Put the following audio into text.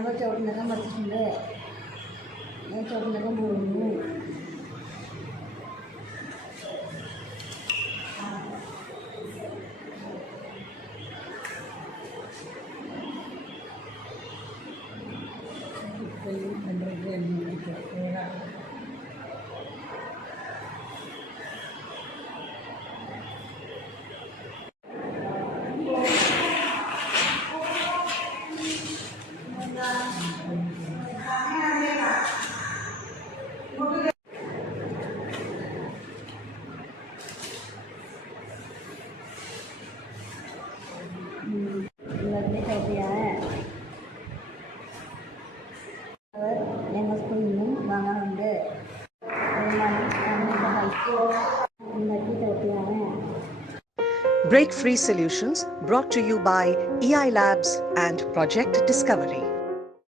ഞങ്ങൾ ചോറിനകം വച്ചിട്ടുണ്ട്. ഞാൻ ചോറിനകം പോകുന്നു. ഞങ്ങൾ സ്കൂളിൽ നിന്നും വാങ്ങാറുണ്ട്. Break Free Solutions brought to you by EI Labs and Project Discovery.